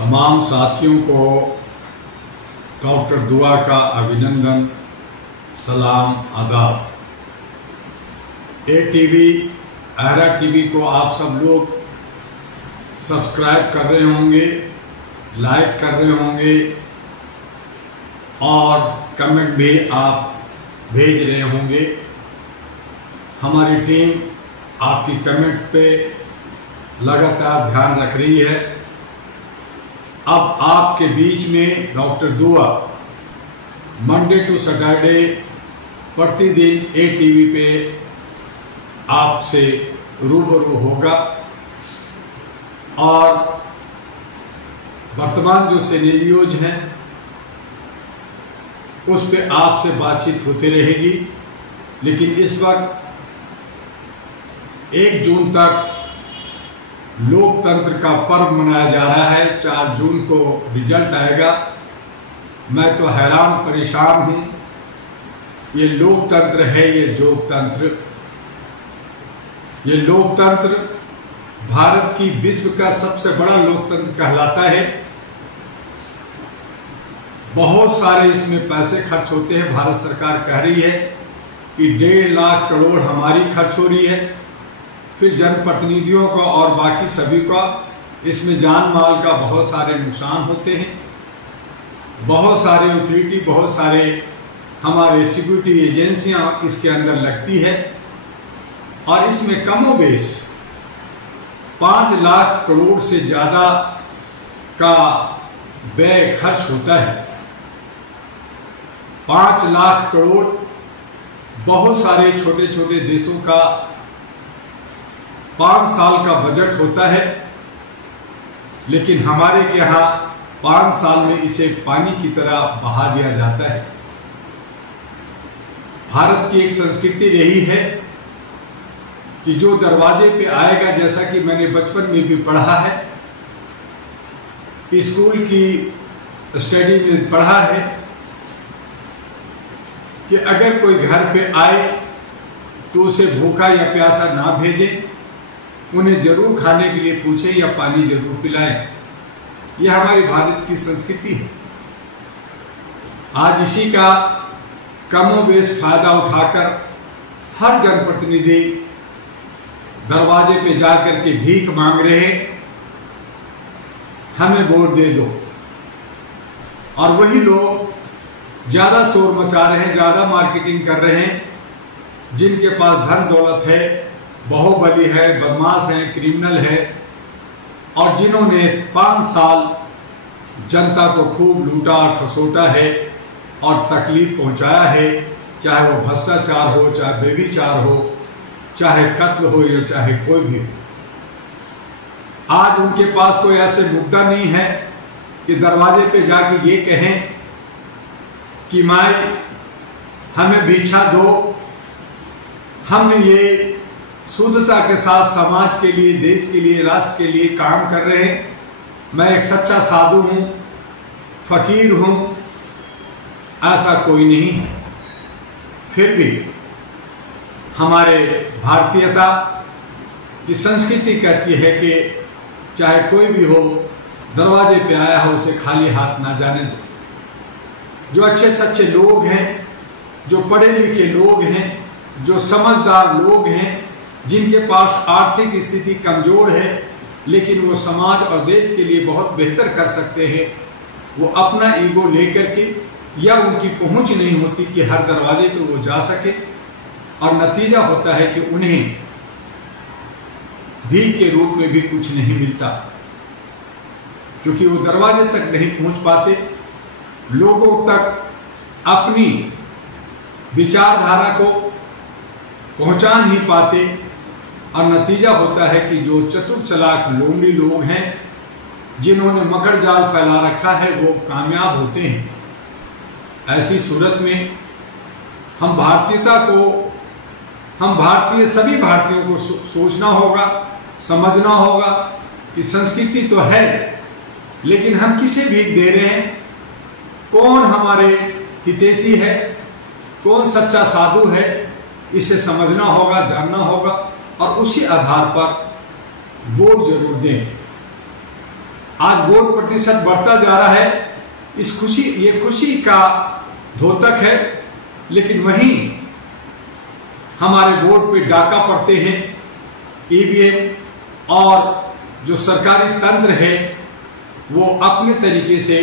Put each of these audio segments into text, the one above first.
तमाम साथियों को डॉक्टर दुआ का अभिनंदन, सलाम, आदाब। ATV अहरा टीवी को आप सब लोग सब्सक्राइब कर रहे होंगे, लाइक कर रहे होंगे और कमेंट भी आप भेज रहे होंगे। हमारी टीम आपकी कमेंट पे लगातार ध्यान रख रही है। अब आपके बीच में डॉक्टर दुआ मंडे टू सैटरडे प्रतिदिन ATV पे आपसे रूबरू होगा और वर्तमान जो सिनेरियोज हैं उस पे आपसे बातचीत होती रहेगी। लेकिन इस वक्त 1 जून तक लोकतंत्र का पर्व मनाया जा रहा है। 4 जून को रिजल्ट आएगा। मैं तो हैरान परेशान हूं। ये लोकतंत्र है, ये जोगतंत्र। ये लोकतंत्र भारत की विश्व का सबसे बड़ा लोकतंत्र कहलाता है। बहुत सारे इसमें पैसे खर्च होते हैं। भारत सरकार कह रही है कि 1.5 लाख करोड़ हमारी खर्च हो रही है। फिर जनप्रतिनिधियों का और बाकी सभी का इसमें जान माल का बहुत सारे नुकसान होते हैं। बहुत सारे अथॉरिटी, बहुत सारे हमारे सिक्योरिटी एजेंसियां इसके अंदर लगती है और इसमें कमोबेश 5 लाख करोड़ से ज्यादा का व्यय खर्च होता है। 5 लाख करोड़ बहुत सारे छोटे छोटे देशों का 5 साल का बजट होता है, लेकिन हमारे के यहाँ 5 साल में इसे पानी की तरह बहा दिया जाता है। भारत की एक संस्कृति रही है कि जो दरवाजे पे आएगा, जैसा कि मैंने बचपन में भी पढ़ा है, स्कूल की स्टडी में पढ़ा है कि अगर कोई घर पे आए तो उसे भूखा या प्यासा ना भेजें, उन्हें जरूर खाने के लिए पूछें या पानी जरूर पिलाएं। यह हमारी भारत की संस्कृति है। आज इसी का कमोबेश फायदा उठाकर हर जनप्रतिनिधि दरवाजे पे जाकर के भीख मांग रहे हैं, हमें वोट दे दो। और वही लोग ज्यादा शोर मचा रहे हैं, ज्यादा मार्केटिंग कर रहे हैं, जिनके पास धन दौलत है, बाहुबली है, बदमाश है, क्रिमिनल है, और जिन्होंने 5 साल जनता को खूब लूटा खसोटा है और तकलीफ पहुंचाया है, चाहे वो भ्रष्टाचार हो, चाहे व्यभिचार हो, चाहे कत्ल हो या चाहे कोई भी हो। आज उनके पास कोई ऐसे मुद्दा नहीं है कि दरवाजे पे जाके ये कहें कि माई हमें भिक्षा दो, हमने ये शुद्धता के साथ समाज के लिए, देश के लिए, राष्ट्र के लिए काम कर रहे हैं। मैं एक सच्चा साधु हूं, फकीर हूं, ऐसा कोई नहीं है। फिर भी हमारे भारतीयता की संस्कृति कहती है कि चाहे कोई भी हो, दरवाजे पे आया हो उसे खाली हाथ ना जाने दो। जो अच्छे सच्चे लोग हैं, जो पढ़े लिखे लोग हैं, जो समझदार लोग हैं, जिनके पास आर्थिक स्थिति कमजोर है लेकिन वो समाज और देश के लिए बहुत बेहतर कर सकते हैं, वो अपना ईगो लेकर के, या उनकी पहुंच नहीं होती कि हर दरवाजे पे वो जा सके, और नतीजा होता है कि उन्हें भीख के रूप में भी कुछ नहीं मिलता, क्योंकि वो दरवाजे तक नहीं पहुंच पाते, लोगों तक अपनी विचारधारा को पहुंचा नहीं पाते, और नतीजा होता है कि जो चतुर चालाक लोमड़ी लोग हैं, जिन्होंने मकर जाल फैला रखा है, वो कामयाब होते हैं। ऐसी सूरत में हम भारतीयता को, हम भारतीय, सभी भारतीयों को सोचना होगा, समझना होगा कि संस्कृति तो है, लेकिन हम किसे भीख दे रहे हैं, कौन हमारे हितैषी है, कौन सच्चा साधु है, इसे समझना होगा, जानना होगा और उसी आधार पर वोट जरूर दें। आज वोट प्रतिशत बढ़ता जा रहा है। ये खुशी का द्योतक है, लेकिन वहीं हमारे वोट पे डाका पड़ते हैं। ईवीएम और जो सरकारी तंत्र है वो अपने तरीके से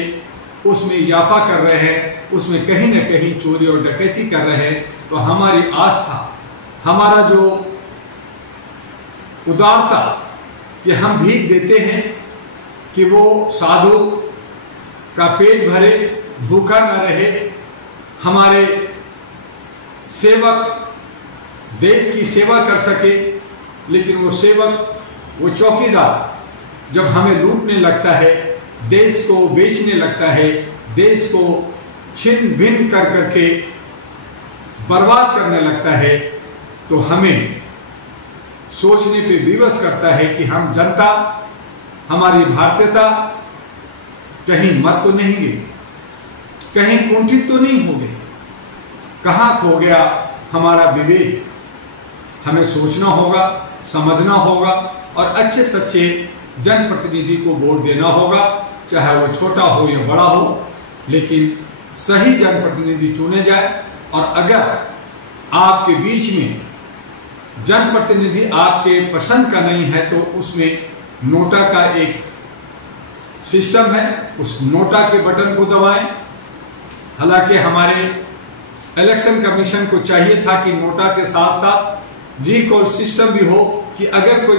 उसमें इजाफा कर रहे हैं, उसमें कहीं ना कहीं चोरी और डकैती कर रहे हैं। तो हमारी आस्था, हमारा जो उदारता कि हम भीख देते हैं कि वो साधु का पेट भरे, भूखा न रहे, हमारे सेवक देश की सेवा कर सके। लेकिन वो सेवक, वो चौकीदार जब हमें लूटने लगता है, देश को बेचने लगता है, देश को छिन भिन कर करके बर्बाद करने लगता है, तो हमें सोचने पे विवश करता है कि हम जनता, हमारी भारतीयता कहीं मर तो नहीं गई, कहीं कुंठित तो नहीं हो गई, कहाँ खो गया हमारा विवेक। हमें सोचना होगा, समझना होगा और अच्छे सच्चे जनप्रतिनिधि को वोट देना होगा, चाहे वो छोटा हो या बड़ा हो, लेकिन सही जनप्रतिनिधि चुने जाए। और अगर आपके बीच में जनप्रतिनिधि आपके पसंद का नहीं है तो उसमें नोटा का एक सिस्टम है, उस नोटा के बटन को दबाएं। हालांकि हमारे इलेक्शन कमीशन को चाहिए था कि नोटा के साथ साथ रिकॉल सिस्टम भी हो, कि अगर कोई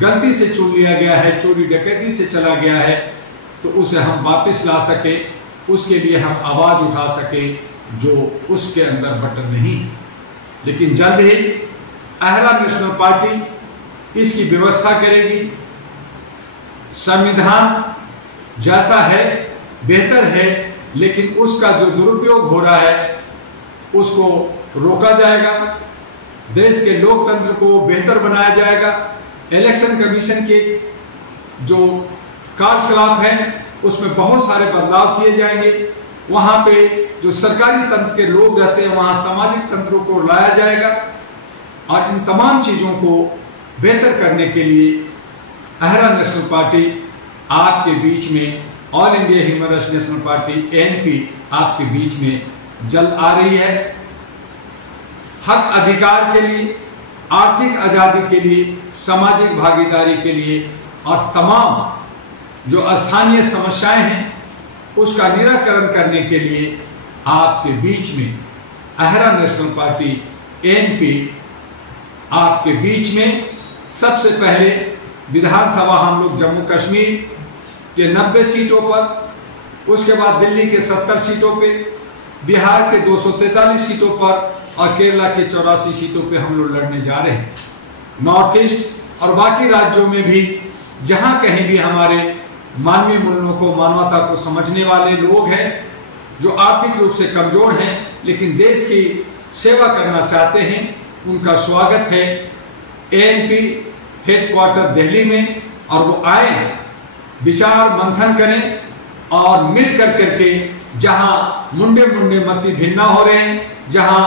गलती से चुन लिया गया है, चोरी डकैती से चला गया है, तो उसे हम वापस ला सके, उसके लिए हम आवाज उठा सके, जो उसके अंदर बटन नहीं है। लेकिन जल्द ही अहरा नेशनल पार्टी इसकी व्यवस्था करेगी। संविधान जैसा है बेहतर है, लेकिन उसका जो दुरुपयोग हो रहा है उसको रोका जाएगा। देश के लोकतंत्र को बेहतर बनाया जाएगा। इलेक्शन कमीशन के जो कार्यकलाप हैं उसमें बहुत सारे बदलाव किए जाएंगे। वहां पे जो सरकारी तंत्र के लोग रहते हैं वहां सामाजिक तंत्रों को लाया जाएगा। और इन तमाम चीजों को बेहतर करने के लिए अहरा नेशनल पार्टी आपके बीच में, all India human rights national party ANP आपके बीच में जल्द आ रही है। हक अधिकार के लिए, आर्थिक आजादी के लिए, सामाजिक भागीदारी के लिए और तमाम जो स्थानीय समस्याएं हैं उसका निराकरण करने के लिए आपके बीच में अहरा नेशनल पार्टी ANP आपके बीच में। सबसे पहले विधानसभा हम लोग जम्मू कश्मीर के 90 सीटों पर, उसके बाद दिल्ली के 70 सीटों पे, बिहार के 243 सीटों पर और केरला के 84 सीटों पे हम लोग लड़ने जा रहे हैं। नॉर्थ ईस्ट और बाकी राज्यों में भी जहां कहीं भी हमारे मानवीय मूल्यों को, मानवता को समझने वाले लोग हैं, जो आर्थिक रूप से कमजोर हैं लेकिन देश की सेवा करना चाहते हैं, उनका स्वागत है ANP हेडक्वार्टर दिल्ली में। और वो आए, विचार मंथन करें और मिल कर करके जहां मुंडे मुंडे मती भिन्ना हो रहे हैं, जहां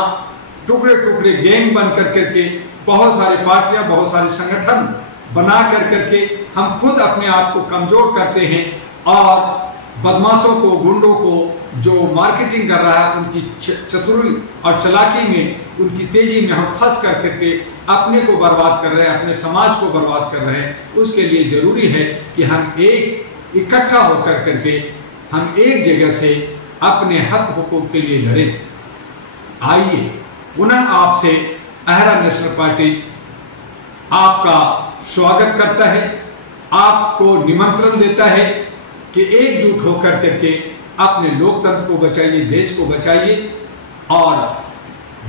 टुकड़े टुकड़े गैंग बन कर करके बहुत सारी पार्टियां, बहुत सारे संगठन बना कर करके हम खुद अपने आप को कमजोर करते हैं और बदमाशों को, गुंडों को जो मार्केटिंग कर रहा है उनकी चतुरी और चालाकी में, उनकी तेजी में हम फंस कर करके अपने को बर्बाद कर रहे हैं, अपने समाज को बर्बाद कर रहे हैं। उसके लिए जरूरी है कि हम एक इकट्ठा होकर करके हम एक जगह से अपने हक हुकूक के लिए लड़ें। आइए पुनः आपसे अहरा नेशनल पार्टी आपका स्वागत करता है, आपको निमंत्रण देता है कि एकजुट होकर करके अपने लोकतंत्र को बचाइए, देश को बचाइए और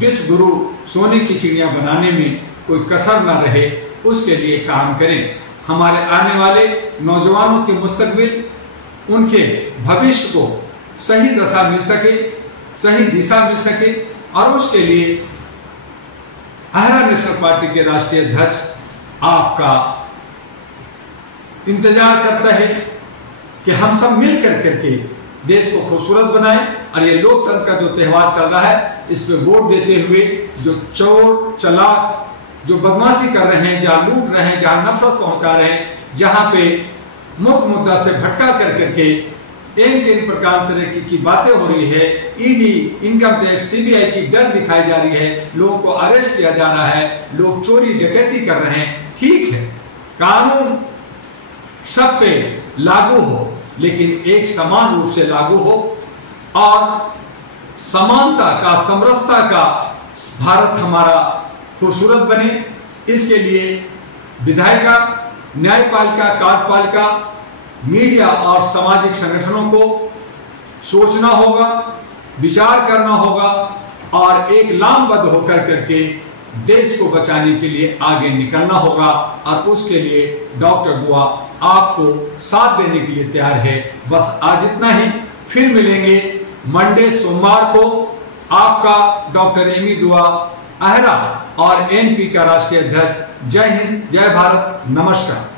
विश्व गुरु सोने की चिड़िया बनाने में कोई कसर न रहे, उसके लिए काम करें। हमारे आने वाले नौजवानों के मुस्तकबिल, उनके भविष्य को सही दशा मिल सके, सही दिशा मिल सके, और उसके लिए अहरा नेशनल पार्टी के राष्ट्रीय अध्यक्ष आपका इंतजार करता है कि हम सब मिल कर करके देश को खूबसूरत बनाएं। और ये लोकतंत्र का जो त्यौहार चल रहा है, इस पे वोट देते हुए जो चोर चलाक जो बदमाशी कर रहे हैं, जहां लूट रहे हैं, जहां नफरत पहुंचा रहे हैं, जहां पे मुख्य मुद्दा से भटका करके इन प्रकार तरह की बातें हो रही है। ईडी, इनकम टैक्स, सीबीआई की डर दिखाई जा रही है, लोगों को अरेस्ट किया जा रहा है, लोग चोरी डकैती कर रहे हैं। ठीक है, कानून सब पे लागू हो, लेकिन एक समान रूप से लागू हो और समानता का, समरसता का भारत हमारा खूबसूरत बने। इसके लिए विधायिका, न्यायपालिका, कार्यपालिका, मीडिया और सामाजिक संगठनों को सोचना होगा, विचार करना होगा और एक लामबद्ध होकर करके देश को बचाने के लिए आगे निकलना होगा। और उसके लिए डॉक्टर दुआ आपको साथ देने के लिए तैयार है। बस आज इतना ही, फिर मिलेंगे मंडे सोमवार को। आपका डॉक्टर एमी दुआ अहरा और एनपी का राष्ट्रीय अध्यक्ष। जय हिंद, जय भारत, नमस्कार।